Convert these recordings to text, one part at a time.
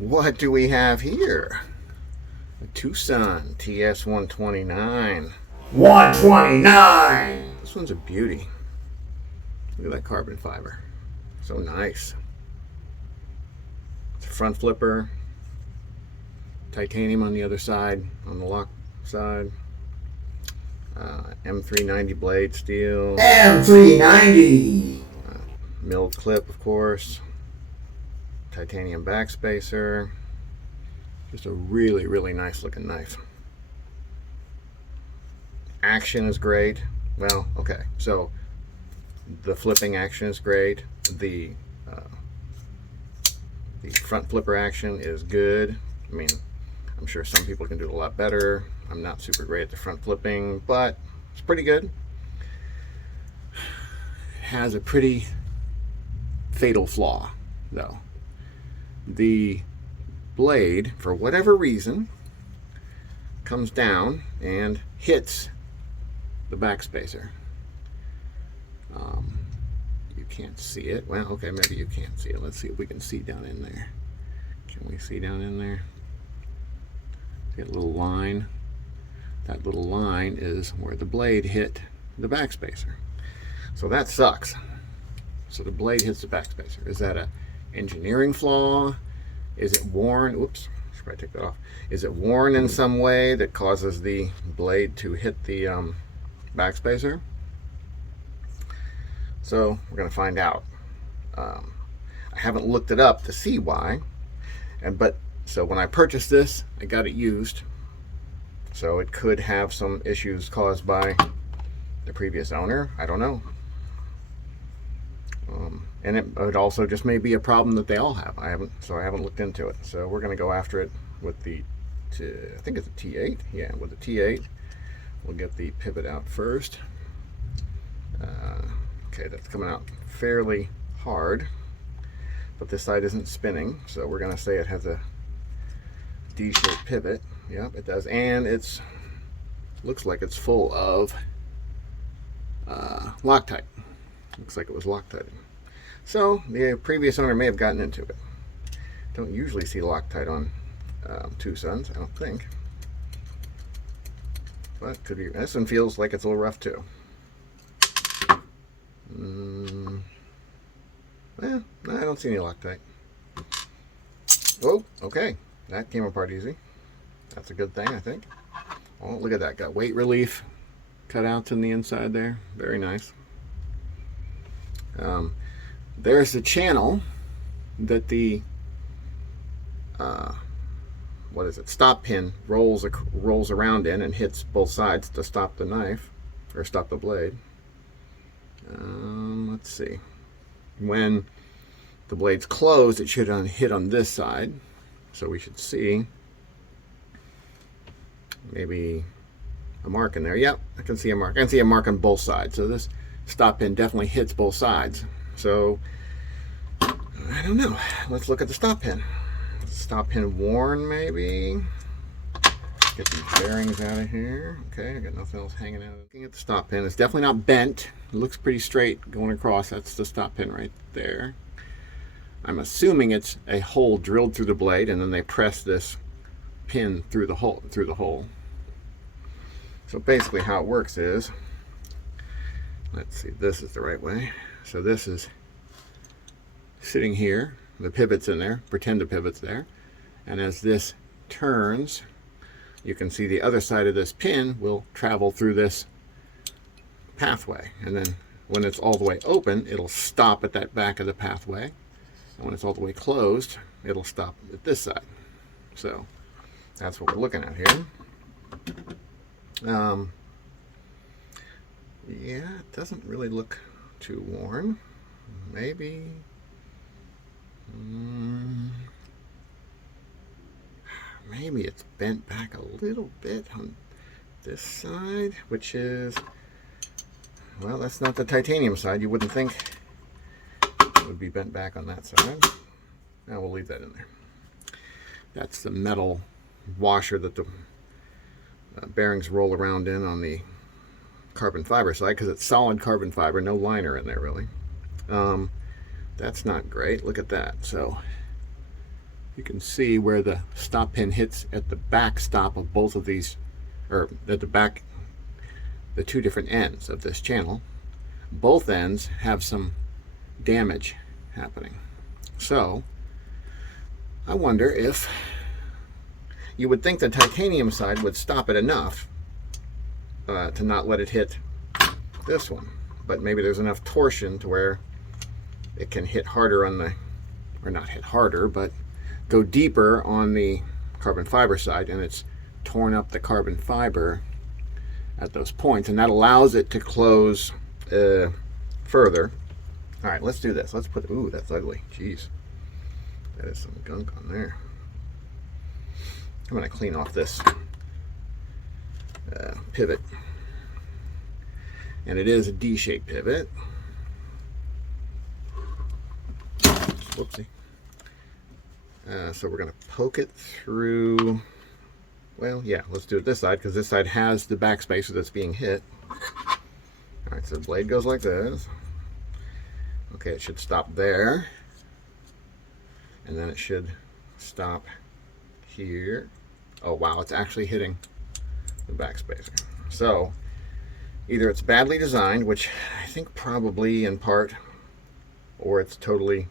What do we have here? A TWOSUN TS129. 129! This one's a beauty. Look at that carbon fiber. So nice. It's a front flipper. Titanium on the other side, on the lock side. M390 blade steel. M390! Milled clip, of course. Titanium backspacer. Just a really, really nice looking knife. Action is great. Well, okay, so the flipping action is great. The front flipper action is good. I mean, I'm sure some people can do it a lot better. I'm not super great at the front flipping, but it's pretty good. It has a pretty fatal flaw, though. The blade, for whatever reason, comes down and hits the backspacer. You can't see it. Well, okay, maybe you can't see it. Let's see if we can see down in there. Can we see down in there? See a little line. That little line is where the blade hit the backspacer. So that sucks. So the blade hits the backspacer. Is that a engineering flaw? Is it worn? Oops, should probably take that off. Is it worn in some way that causes the blade to hit the backspacer? So we're going to find out. I haven't looked it up to see why, so when I purchased this, I got it used. So it could have some issues caused by the previous owner. I don't know. And it also just may be a problem that they all have. I haven't looked into it. So we're going to go after it with the, I think it's a T8. Yeah, with the T8. We'll get the pivot out first. Okay, that's coming out fairly hard, but this side isn't spinning, so we're going to say it has a D-shaped pivot. Yep, it does, and it's looks like it's full of Loctite. Looks like it was Loctite. So the previous owner may have gotten into it. Don't usually see Loctite on TWOSUNs, I don't think. But could be. This one feels like it's a little rough too. Well, no, I don't see any Loctite. Oh, okay. That came apart easy. That's a good thing, I think. Oh, look at that. Got weight relief cutouts in the inside there. Very nice. There's the channel that the what is it? Stop pin rolls around in and hits both sides to stop the knife or stop the blade. Let's see. When the blade's closed, it should hit on this side. So we should see maybe a mark in there. Yep, I can see a mark. I can see a mark on both sides. So this stop pin definitely hits both sides. So I don't know. Let's look at the stop pin. Stop pin worn, maybe. Get these bearings out of here. Okay, I got nothing else hanging out. Looking at the stop pin, it's definitely not bent. It looks pretty straight going across. That's the stop pin right there. I'm assuming it's a hole drilled through the blade, and then they press this pin through the hole. So basically, how it works is, let's see, this is the right way. So this is sitting here. The pivot's in there. Pretend the pivot's there, and as this turns, you can see the other side of this pin will travel through this pathway, and then when it's all the way open, it'll stop at that back of the pathway, and when it's all the way closed, it'll stop at this side. So that's what we're looking at here. Yeah, it doesn't really look too worn. Maybe maybe it's bent back a little bit on this side, which is, well, that's not the titanium side. You wouldn't think it would be bent back on that side. Now we'll leave that in there. That's the metal washer that the bearings roll around in on the carbon fiber side, because it's solid carbon fiber, no liner in there really. That's not great. Look at that. So you can see where the stop pin hits at the back stop of both of these, or at the back, the two different ends of this channel. Both ends have some damage happening. So I wonder if, you would think the titanium side would stop it enough to not let it hit this one, but maybe there's enough torsion to where it can hit harder on the, or not hit harder, but go deeper on the carbon fiber side, and it's torn up the carbon fiber at those points, and that allows it to close further. All right, let's do this. Let's put, ooh, that's ugly. Jeez, that is some gunk on there. I'm going to clean off this pivot, and it is a D-shaped pivot. Whoopsie. So we're going to poke it through, well, yeah, let's do it this side, because this side has the backspacer that's being hit. All right, so the blade goes like this. Okay, it should stop there, and then it should stop here. Oh wow, it's actually hitting the backspacer. So either it's badly designed, which I think probably in part, or it's totally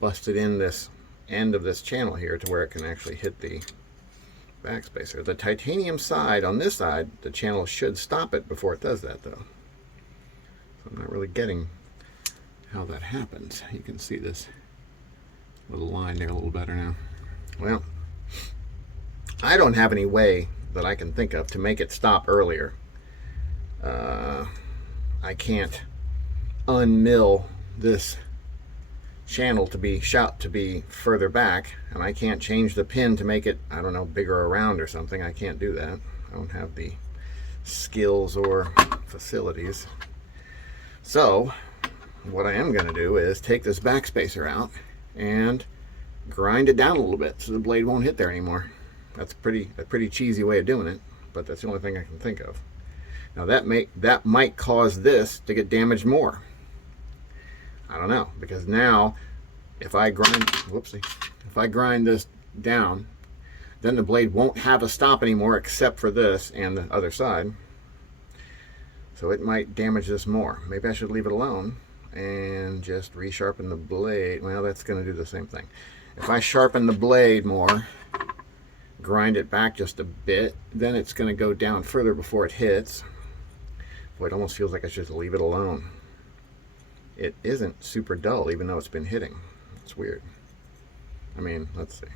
busted in this end of this channel here to where it can actually hit the backspacer. The titanium side, on this side, the channel should stop it before it does that though. So I'm not really getting how that happens. You can see this little line there a little better now. Well, I don't have any way that I can think of to make it stop earlier. I can't unmill this channel to be further back, and I can't change the pin to make it, I don't know, bigger around or something. I can't do that. I don't have the skills or facilities. So what I am going to do is take this backspacer out and grind it down a little bit so the blade won't hit there anymore. That's a pretty cheesy way of doing it, but that's the only thing I can think of. Now that might cause this to get damaged more. I don't know, because now if I grind this down, then the blade won't have a stop anymore except for this and the other side. So it might damage this more. Maybe I should leave it alone and just resharpen the blade. Well, that's going to do the same thing. If I sharpen the blade more, grind it back just a bit, then it's going to go down further before it hits. Boy, it almost feels like I should just leave it alone. It isn't super dull, even though it's been hitting. It's weird. I mean, let's see.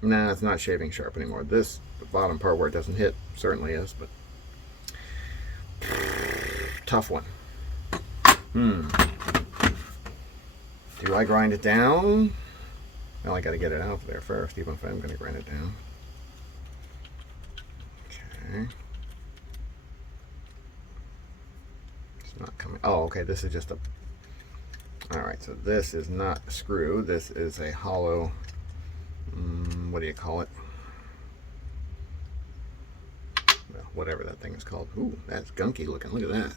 Nah, it's not shaving sharp anymore. This, the bottom part where it doesn't hit, certainly is, but tough one. Do I grind it down? Well, I got to get it out there first, even if I'm going to grind it down. Okay. It's not coming. Oh, okay. This is just a. Alright, so this is not a screw. This is a hollow. What do you call it? Well, whatever that thing is called. Ooh, that's gunky looking. Look at that.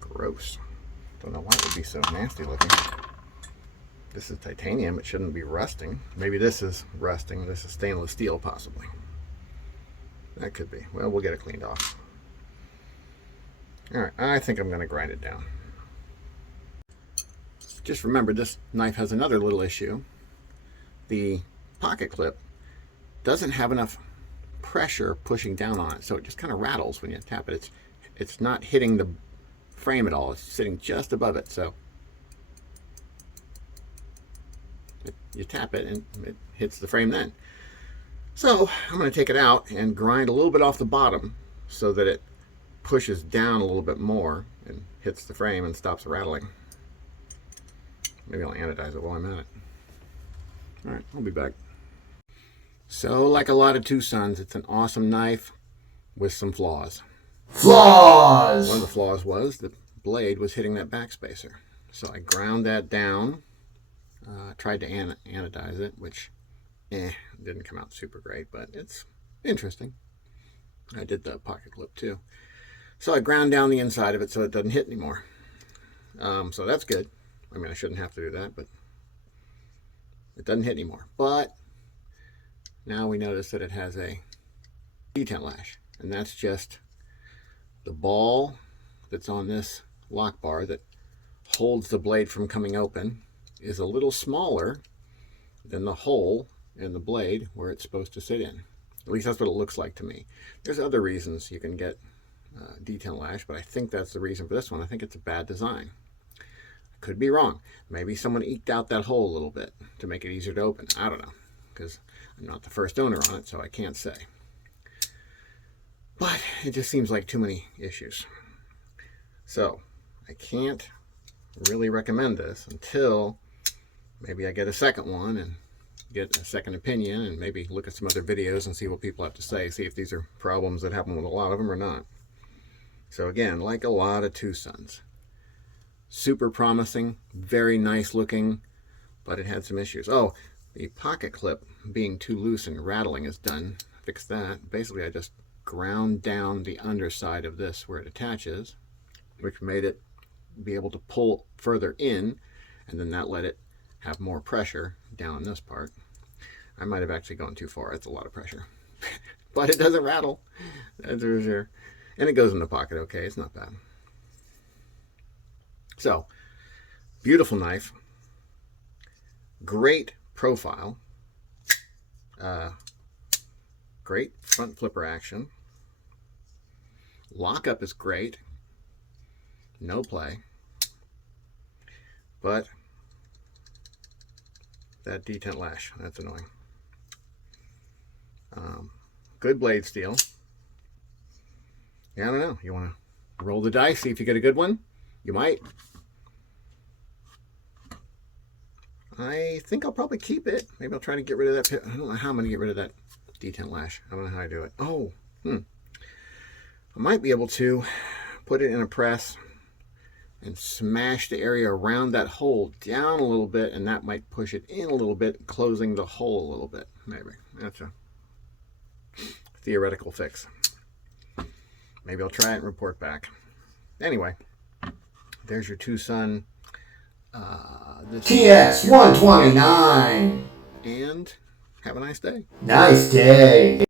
Gross. Don't know why it would be so nasty looking. This is titanium. It shouldn't be rusting. Maybe this is rusting. This is stainless steel, possibly. That could be. Well, we'll get it cleaned off. Alright, I think I'm going to grind it down. Just remember, this knife has another little issue. The pocket clip doesn't have enough pressure pushing down on it, so it just kind of rattles when you tap it. It's not hitting the frame at all. It's sitting just above it, so you tap it and it hits the frame then. So I'm going to take it out and grind a little bit off the bottom so that it pushes down a little bit more and hits the frame and stops rattling. Maybe I'll anodize it while I'm at it. Alright, I'll be back. So, like a lot of TWOSUNs, it's an awesome knife with some flaws. Flaws! One of the flaws was the blade was hitting that backspacer. So I ground that down. Tried to anodize it, which didn't come out super great, but it's interesting. I did the pocket clip too. So I ground down the inside of it so it doesn't hit anymore. So that's good. I mean, I shouldn't have to do that, but It doesn't hit anymore. But now we notice that it has a detent lash, and that's just the ball that's on this lock bar that holds the blade from coming open is a little smaller than the hole in the blade where it's supposed to sit in. At least that's what it looks like to me. There's other reasons you can get detent lash, but I think that's the reason for this one. I think it's a bad design. I could be wrong. Maybe someone eked out that hole a little bit to make it easier to open. I don't know, because I'm not the first owner on it, so I can't say. But it just seems like too many issues. So I can't really recommend this until maybe I get a second one and get a second opinion and maybe look at some other videos and see what people have to say, see if these are problems that happen with a lot of them or not. So again, like a lot of TWOSUNs, super promising, very nice looking, but it had some issues. Oh, the pocket clip being too loose and rattling is done. Fix that. Basically, I just ground down the underside of this where it attaches, which made it be able to pull further in, and then that let it have more pressure down on this part. I might have actually gone too far. It's a lot of pressure. But it doesn't rattle. That's for sure. And it goes in the pocket okay. It's not bad. So, beautiful knife. Great profile. Great front flipper action. Lockup is great. No play. But that detent lash, that's annoying. Good blade steel. Yeah, I don't know. You want to roll the dice, see if you get a good one? You might. I think I'll probably keep it. Maybe I'll try to get rid of that. I don't know how I'm going to get rid of that detent lash. I don't know how I do it. Oh, I might be able to put it in a press and smash the area around that hole down a little bit, and that might push it in a little bit, closing the hole a little bit. Maybe. That's a theoretical fix. Maybe I'll try it and report back. Anyway, there's your TWOSUN TS129. and have a nice day. Nice day.